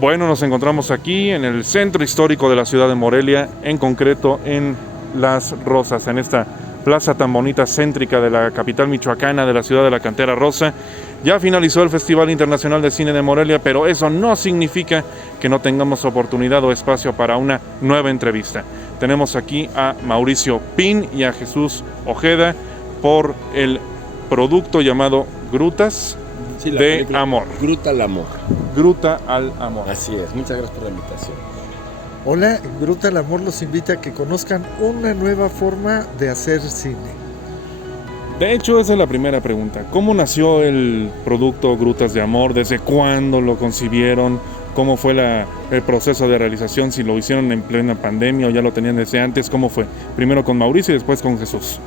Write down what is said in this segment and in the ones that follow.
Bueno, nos encontramos aquí en el centro histórico de la ciudad de Morelia, en concreto en Las Rosas, en esta plaza tan bonita, céntrica de la capital michoacana, de la ciudad de la Cantera Rosa. Ya finalizó el Festival Internacional de Cine de Morelia, pero eso no significa que no tengamos oportunidad o espacio para una nueva entrevista. Tenemos aquí a Mauricio Pin y a Jesús Ojeda por el producto llamado Grutas de Amor. Gruta al Amor. Gruta al Amor. Así es, muchas gracias por la invitación. Hola, Gruta al Amor los invita a que conozcan una nueva forma de hacer cine. De hecho, esa es la primera pregunta. ¿Cómo nació el producto Grutas de Amor? ¿Desde cuándo lo concibieron? ¿Cómo fue el proceso de realización? ¿Si lo hicieron en plena pandemia o ya lo tenían desde antes? ¿Cómo fue? Primero con Mauricio y después con Jesús.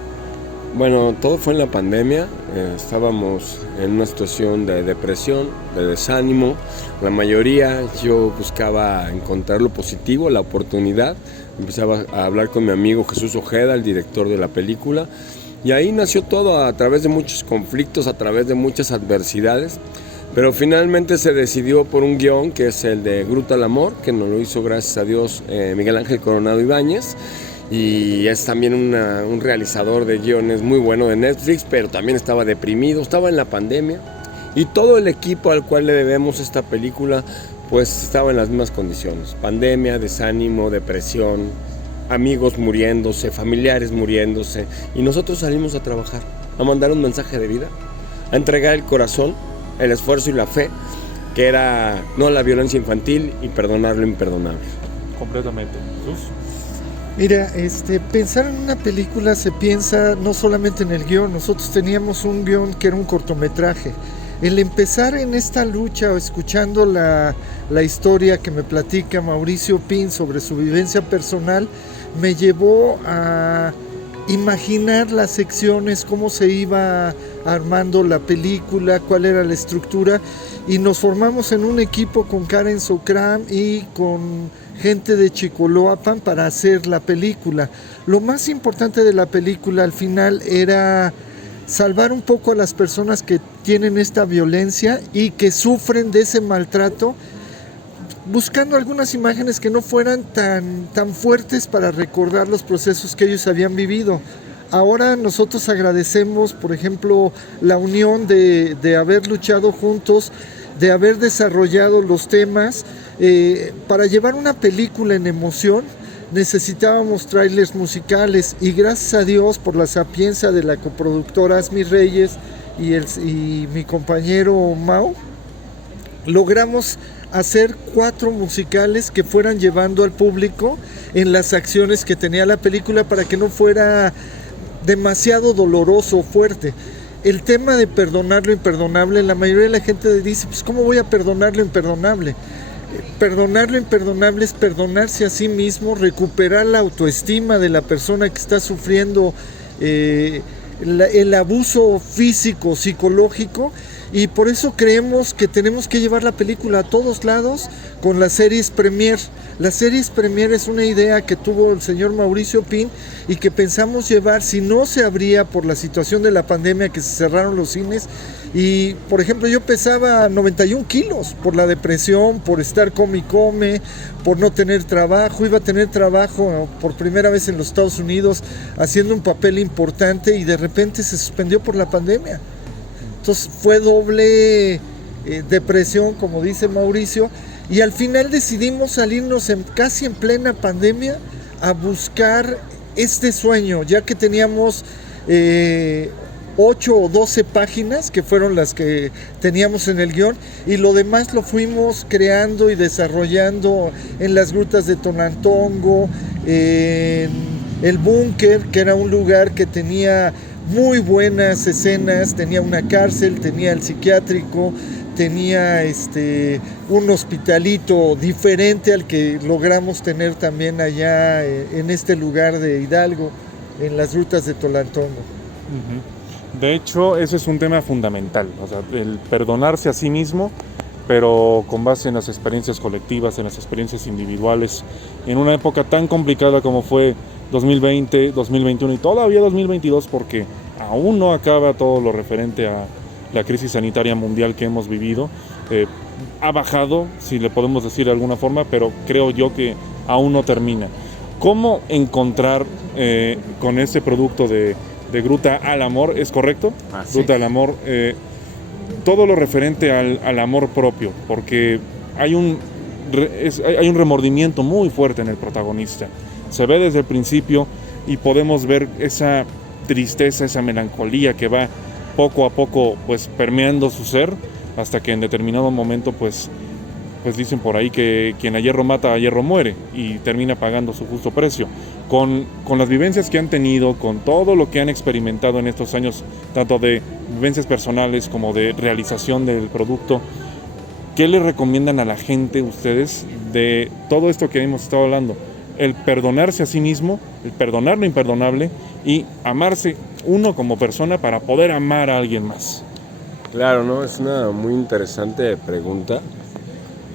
Bueno, todo fue en la pandemia. Estábamos en una situación de depresión, de desánimo. La mayoría yo buscaba encontrar lo positivo, la oportunidad. Empezaba a hablar con mi amigo Jesús Ojeda, el director de la película. Y ahí nació todo a través de muchos conflictos, a través de muchas adversidades. Pero finalmente se decidió por un guión que es el de Gruta al Amor, que nos lo hizo, gracias a Dios, Miguel Ángel Coronado Ibáñez. Y es también un realizador de guiones muy bueno de Netflix, pero también estaba deprimido, estaba en la pandemia. Y todo el equipo al cual le debemos esta película, pues estaba en las mismas condiciones. Pandemia, desánimo, depresión, amigos muriéndose, familiares muriéndose. Y nosotros salimos a trabajar, a mandar un mensaje de vida, a entregar el corazón, el esfuerzo y la fe, que era no a la violencia infantil y perdonar lo imperdonable. Completamente. ¿Jesús? Mira, pensar en una película se piensa no solamente en el guión. Nosotros teníamos un guión que era un cortometraje. El empezar en esta lucha, escuchando la historia que me platica Mauricio Pin sobre su vivencia personal, me llevó a imaginar las secciones, cómo se iba armando la película, cuál era la estructura, y nos formamos en un equipo con Karen Sokram y con gente de Chicoloapan para hacer la película. Lo más importante de la película al final era salvar un poco a las personas que tienen esta violencia y que sufren de ese maltrato, buscando algunas imágenes que no fueran tan fuertes para recordar los procesos que ellos habían vivido. Ahora nosotros agradecemos, por ejemplo, la unión de haber luchado juntos, de haber desarrollado los temas. Para llevar una película en emoción necesitábamos trailers musicales, y gracias a Dios, por la sapiencia de la coproductora Asmi Reyes y mi compañero Mau, logramos hacer 4 musicales que fueran llevando al público en las acciones que tenía la película, para que no fuera demasiado doloroso o fuerte. El tema de perdonar lo imperdonable, la mayoría de la gente dice, pues ¿cómo voy a perdonar lo imperdonable? Perdonar lo imperdonable es perdonarse a sí mismo, recuperar la autoestima de la persona que está sufriendo el abuso físico, psicológico. Y por eso creemos que tenemos que llevar la película a todos lados con las series premier. Las series premier es una idea que tuvo el señor Mauricio Pin y que pensamos llevar si no se abría por la situación de la pandemia, que se cerraron los cines. Y, por ejemplo, yo pesaba 91 kilos por la depresión, por estar come y come, por no tener trabajo. Iba a tener trabajo por primera vez en los Estados Unidos, haciendo un papel importante, y de repente se suspendió por la pandemia. Entonces fue doble depresión, como dice Mauricio, y al final decidimos salirnos casi en plena pandemia a buscar este sueño, ya que teníamos 8 o 12 páginas que fueron las que teníamos en el guión, y lo demás lo fuimos creando y desarrollando en las grutas de Tonantongo, en el búnker, que era un lugar que tenía muy buenas escenas, tenía una cárcel, tenía el psiquiátrico, tenía un hospitalito diferente al que logramos tener también allá en este lugar de Hidalgo, en las rutas de Tolantongo. De hecho, ese es un tema fundamental, o sea, el perdonarse a sí mismo, pero con base en las experiencias colectivas, en las experiencias individuales, en una época tan complicada como fue 2020, 2021 y todavía 2022, porque aún no acaba todo lo referente a la crisis sanitaria mundial que hemos vivido. ha bajado, si le podemos decir de alguna forma, pero creo yo que aún no termina. ¿Cómo encontrar con este producto de Gruta al Amor, es correcto? Sí. Gruta al Amor, todo lo referente al amor propio, porque hay un remordimiento muy fuerte en el protagonista. Se ve desde el principio y podemos ver esa tristeza, esa melancolía que va poco a poco pues permeando su ser, hasta que en determinado momento pues dicen por ahí que quien a hierro mata, a hierro muere, y termina pagando su justo precio. Con las vivencias que han tenido, con todo lo que han experimentado en estos años, tanto de vivencias personales como de realización del producto, ¿qué le recomiendan a la gente ustedes de todo esto que hemos estado hablando? El perdonarse a sí mismo, el perdonar lo imperdonable y amarse uno como persona para poder amar a alguien más. Claro, ¿no? Es una muy interesante pregunta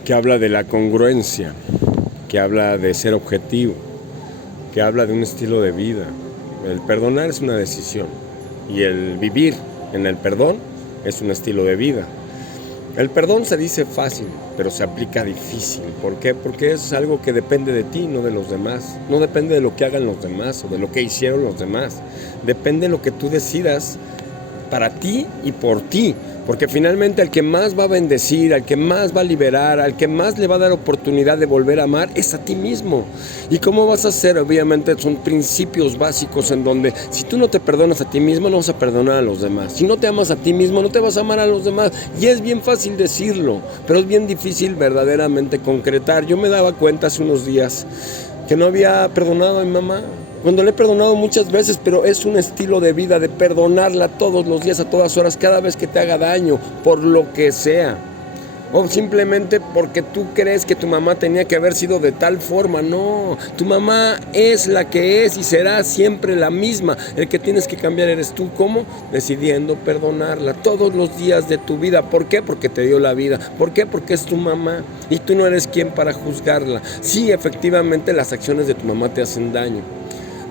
que habla de la congruencia, que habla de ser objetivo, que habla de un estilo de vida. El perdonar es una decisión y el vivir en el perdón es un estilo de vida. El perdón se dice fácil, pero se aplica difícil. ¿Por qué? Porque es algo que depende de ti, no de los demás. No depende de lo que hagan los demás o de lo que hicieron los demás. Depende de lo que tú decidas para ti y por ti. Porque finalmente al que más va a bendecir, al que más va a liberar, al que más le va a dar oportunidad de volver a amar, es a ti mismo. ¿Y cómo vas a hacer? Obviamente son principios básicos en donde si tú no te perdonas a ti mismo, no vas a perdonar a los demás. Si no te amas a ti mismo, no te vas a amar a los demás. Y es bien fácil decirlo, pero es bien difícil verdaderamente concretar. Yo me daba cuenta hace unos días que no había perdonado a mi mamá. Cuando le he perdonado muchas veces, pero es un estilo de vida de perdonarla todos los días, a todas horas, cada vez que te haga daño, por lo que sea. O simplemente porque tú crees que tu mamá tenía que haber sido de tal forma. No, tu mamá es la que es y será siempre la misma. El que tienes que cambiar eres tú. ¿Cómo? Decidiendo perdonarla todos los días de tu vida. ¿Por qué? Porque te dio la vida. ¿Por qué? Porque es tu mamá y tú no eres quien para juzgarla. Sí, efectivamente las acciones de tu mamá te hacen daño,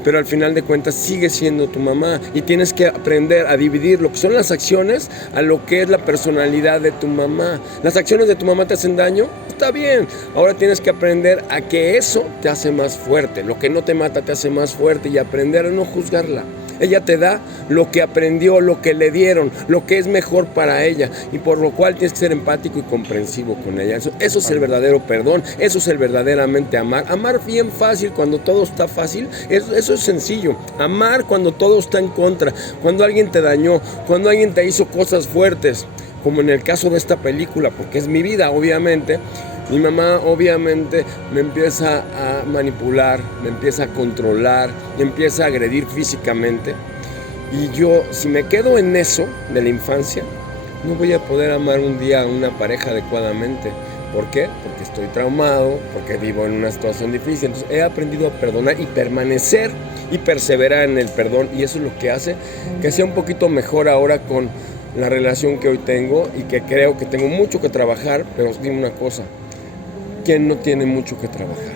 pero al final de cuentas sigue siendo tu mamá y tienes que aprender a dividir lo que son las acciones a lo que es la personalidad de tu mamá. ¿Las acciones de tu mamá te hacen daño? Está bien, ahora tienes que aprender a que eso te hace más fuerte, lo que no te mata te hace más fuerte, y aprender a no juzgarla. Ella te da lo que aprendió, lo que le dieron, lo que es mejor para ella, y por lo cual tienes que ser empático y comprensivo con ella. Eso es el verdadero perdón, eso es el verdaderamente amar. Amar bien fácil cuando todo está fácil, eso es sencillo. Amar cuando todo está en contra, cuando alguien te dañó, cuando alguien te hizo cosas fuertes, como en el caso de esta película, porque es mi vida, obviamente. Mi mamá obviamente me empieza a manipular, me empieza a controlar, me empieza a agredir físicamente. Y yo, si me quedo en eso de la infancia, no voy a poder amar un día a una pareja adecuadamente. ¿Por qué? Porque estoy traumado, porque vivo en una situación difícil. Entonces he aprendido a perdonar y permanecer y perseverar en el perdón. Y eso es lo que hace que sea un poquito mejor ahora con la relación que hoy tengo, y que creo que tengo mucho que trabajar, pero dime una cosa. ¿Quién no tiene mucho que trabajar?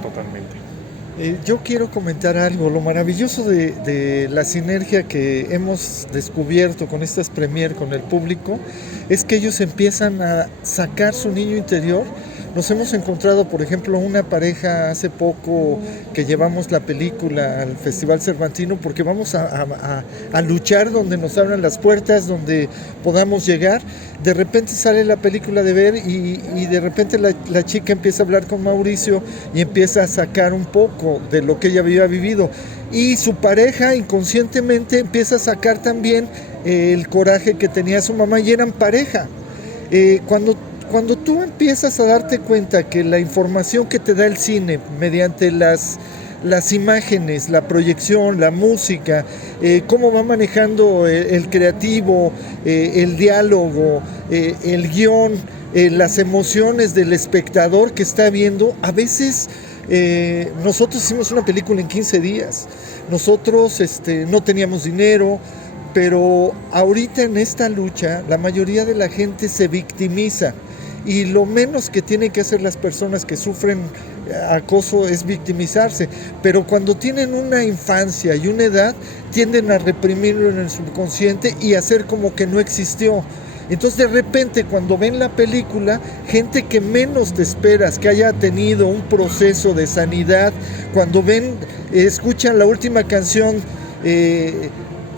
Totalmente. Yo quiero comentar algo. Lo maravilloso de la sinergia que hemos descubierto con estas premier con el público es que ellos empiezan a sacar su niño interior. Nos hemos encontrado, por ejemplo, una pareja hace poco que llevamos la película al Festival Cervantino, porque vamos a luchar donde nos abran las puertas, donde podamos llegar. De repente sale la película de ver y de repente la chica empieza a hablar con Mauricio y empieza a sacar un poco de lo que ella había vivido. Y su pareja inconscientemente empieza a sacar también el coraje que tenía su mamá, y eran pareja. Cuando tú empiezas a darte cuenta que la información que te da el cine mediante las imágenes, la proyección, la música, cómo va manejando el creativo, el diálogo, el guión, las emociones del espectador que está viendo, a veces nosotros hicimos una película en 15 días, nosotros no teníamos dinero, pero ahorita en esta lucha la mayoría de la gente se victimiza. Y lo menos que tienen que hacer las personas que sufren acoso es victimizarse. Pero cuando tienen una infancia y una edad, tienden a reprimirlo en el subconsciente y hacer como que no existió. Entonces de repente cuando ven la película, gente que menos te esperas, que haya tenido un proceso de sanidad, cuando escuchan la última canción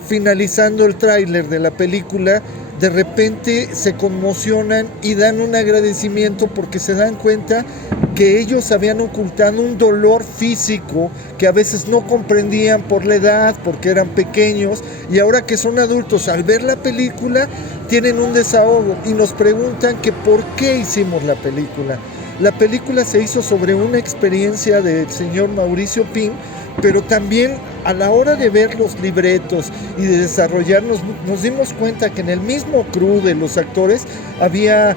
finalizando el tráiler de la película, de repente se conmocionan y dan un agradecimiento porque se dan cuenta que ellos habían ocultado un dolor físico que a veces no comprendían por la edad, porque eran pequeños, y ahora que son adultos, al ver la película, tienen un desahogo y nos preguntan que por qué hicimos la película. La película se hizo sobre una experiencia del señor Mauricio Pin, pero también a la hora de ver los libretos y de desarrollarnos, nos dimos cuenta que en el mismo crew de los actores había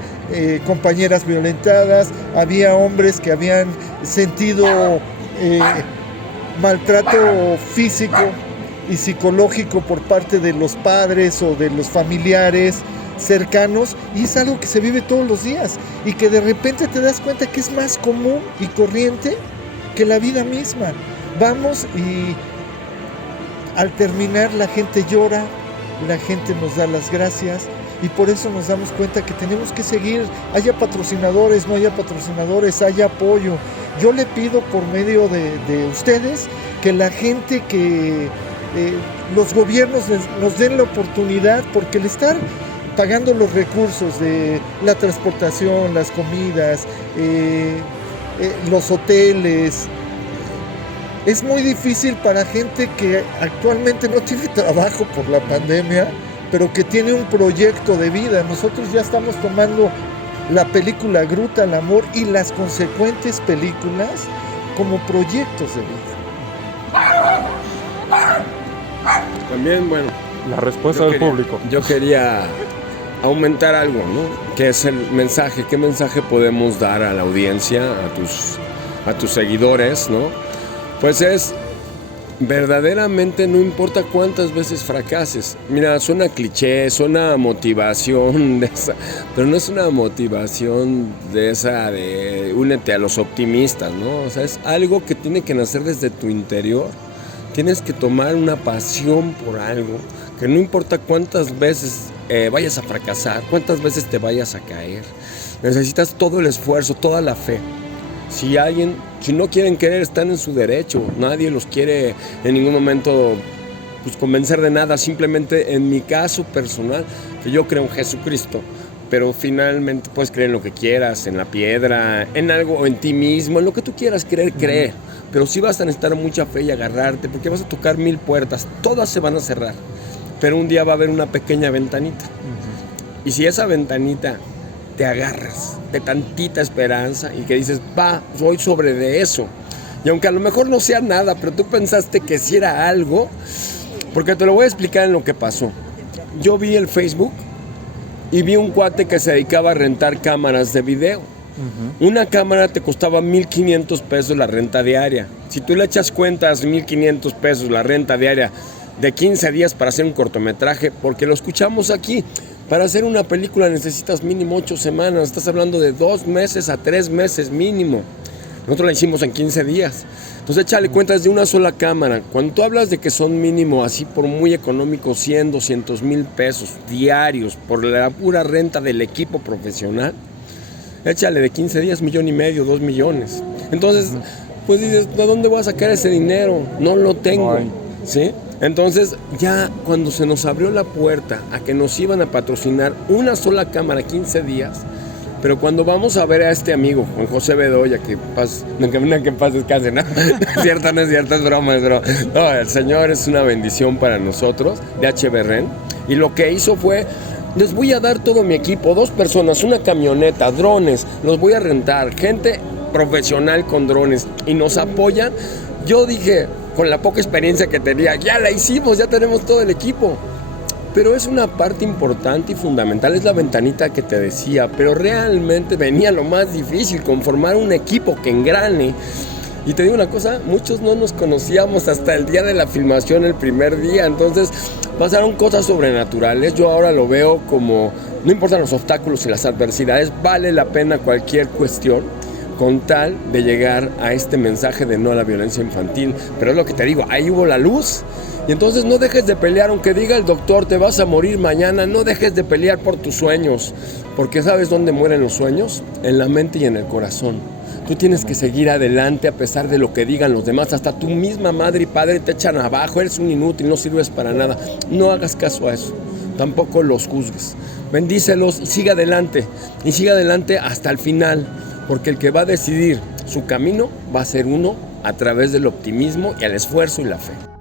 compañeras violentadas, había hombres que habían sentido maltrato físico y psicológico por parte de los padres o de los familiares cercanos, y es algo que se vive todos los días y que de repente te das cuenta que es más común y corriente que la vida misma. Vamos y al terminar la gente llora, la gente nos da las gracias, y por eso nos damos cuenta que tenemos que seguir, haya patrocinadores, no haya patrocinadores, haya apoyo. Yo le pido por medio de ustedes que la gente, que los gobiernos nos den la oportunidad, porque el estar pagando los recursos de la transportación, las comidas, los hoteles, es muy difícil para gente que actualmente no tiene trabajo por la pandemia, pero que tiene un proyecto de vida. Nosotros ya estamos tomando la película Gruta al Amor y las consecuentes películas como proyectos de vida. También, bueno, La respuesta del público. Yo quería aumentar algo, ¿no? Que es el mensaje. ¿Qué mensaje podemos dar a la audiencia, a tus seguidores, ¿no? Pues es, verdaderamente no importa cuántas veces fracases. Mira, suena cliché, suena motivación de esa, pero no es una motivación de esa de únete a los optimistas, ¿no? O sea, es algo que tiene que nacer desde tu interior. Tienes que tomar una pasión por algo, que no importa cuántas veces vayas a fracasar, cuántas veces te vayas a caer. Necesitas todo el esfuerzo, toda la fe. Si no quieren creer, están en su derecho. Nadie los quiere en ningún momento convencer de nada. Simplemente, en mi caso personal, que yo creo en Jesucristo, pero finalmente puedes creer en lo que quieras, en la piedra, en algo, en ti mismo, en lo que tú quieras creer, cree. Pero sí vas a necesitar mucha fe y agarrarte, porque vas a tocar 1000 puertas, todas se van a cerrar, pero un día va a haber una pequeña ventanita. Y si esa ventanita te agarras de tantita esperanza y que dices, soy sobre de eso, y aunque a lo mejor no sea nada, pero tú pensaste que sí era algo, porque te lo voy a explicar en lo que pasó. Yo vi el Facebook y vi un cuate que se dedicaba a rentar cámaras de video. Una cámara te costaba 1,500 pesos la renta diaria. Si tú le echas cuentas, 1,500 pesos la renta diaria de 15 días para hacer un cortometraje, porque lo escuchamos aquí. Para hacer una película necesitas mínimo 8 semanas, estás hablando de 2 meses a 3 meses mínimo. Nosotros la hicimos en 15 días. Entonces échale cuentas de una sola cámara. Cuando tú hablas de que son mínimo, así por muy económico, 100, 200 mil pesos diarios por la pura renta del equipo profesional, échale de 15 días, 1,5 millones, 2 millones. Entonces, pues dices, ¿de dónde voy a sacar ese dinero? No lo tengo, ¿sí? Entonces, ya cuando se nos abrió la puerta a que nos iban a patrocinar una sola cámara 15 días, pero cuando vamos a ver a este amigo, Juan José Bedoya, que en paz descanse, ¿no? No es cierto, es broma, No, el Señor es una bendición para nosotros, de HBRN, y lo que hizo fue, les voy a dar todo mi equipo, 2 personas, una camioneta, drones, los voy a rentar, gente profesional con drones, y nos apoyan. Yo dije, con la poca experiencia que tenía, ya la hicimos, ya tenemos todo el equipo. Pero es una parte importante y fundamental, es la ventanita que te decía, pero realmente venía lo más difícil, conformar un equipo que engrane. Y te digo una cosa, muchos no nos conocíamos hasta el día de la filmación, el primer día, entonces pasaron cosas sobrenaturales. Yo ahora lo veo como, no importan los obstáculos y las adversidades, vale la pena cualquier cuestión con tal de llegar a este mensaje de no a la violencia infantil. Pero es lo que te digo, ahí hubo la luz. Y entonces no dejes de pelear, aunque diga el doctor te vas a morir mañana, no dejes de pelear por tus sueños, porque ¿sabes dónde mueren los sueños? En la mente y en el corazón. Tú tienes que seguir adelante a pesar de lo que digan los demás, hasta tu misma madre y padre te echan abajo, eres un inútil, no sirves para nada, no hagas caso a eso, tampoco los juzgues, bendícelos y sigue adelante hasta el final, porque el que va a decidir su camino va a ser uno a través del optimismo y el esfuerzo y la fe.